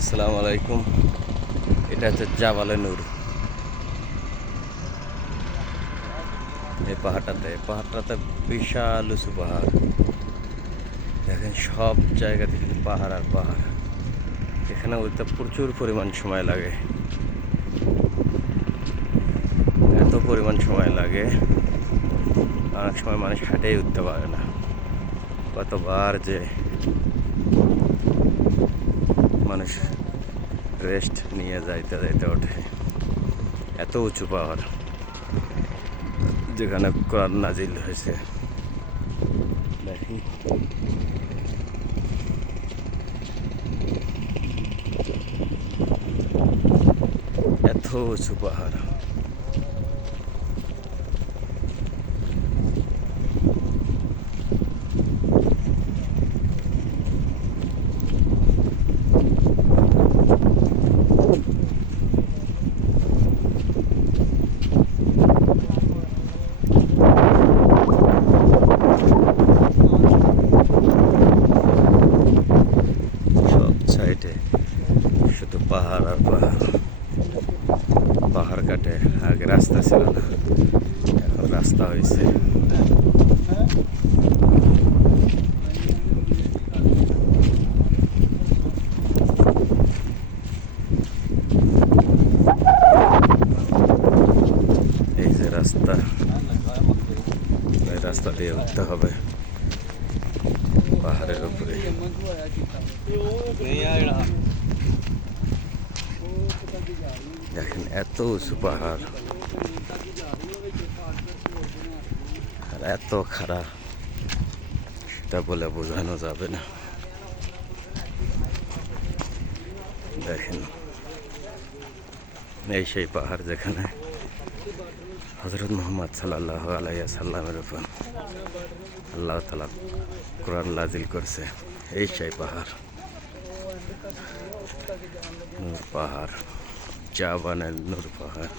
আসসালামু আলাইকুম। এটা হচ্ছে জাবালে নূর। এই পাহাড়টাতে বিশাল উঁচু পাহাড়। দেখেন সব জায়গাতে শুধু পাহাড় আর পাহাড়। এখানে উঠতে প্রচুর পরিমাণ সময় লাগে, এত পরিমাণ সময় লাগে অনেক সময় মানুষ হাঁটেই উঠতে পারে না। কতবার যে মানুষ রেস্ট নিয়ে যাইতে যাইতে ওঠে। এত উঁচু পাহাড় যেখানে কোরআন নাজিল হয়েছে। দেখি এত উঁচু পাহাড়। সব সাইডে শুধু পাহাড় আর পাহাড়। পাহাড় কাটে, আগে রাস্তা ছিল না, এখন রাস্তা হয়েছে। এই যে রাস্তা, এই রাস্তা দিয়ে উঠতে হবে পাহাড়ের উপরে। দেখেন এত উঁচু পাহাড় আর এত খাড়া, সেটা বলে বোঝানো যাবে না। দেখেন এই সেই পাহাড় যেখানে হযরত মুহাম্মদ সাল্লাল্লাহু আলাইহি সাল্লামের উপর আল্লাহ তাআলা কোরআন নাজিল করছে। এই সেই পাহাড়, নূর পাহাড়, জাবালে নূর পাহাড়।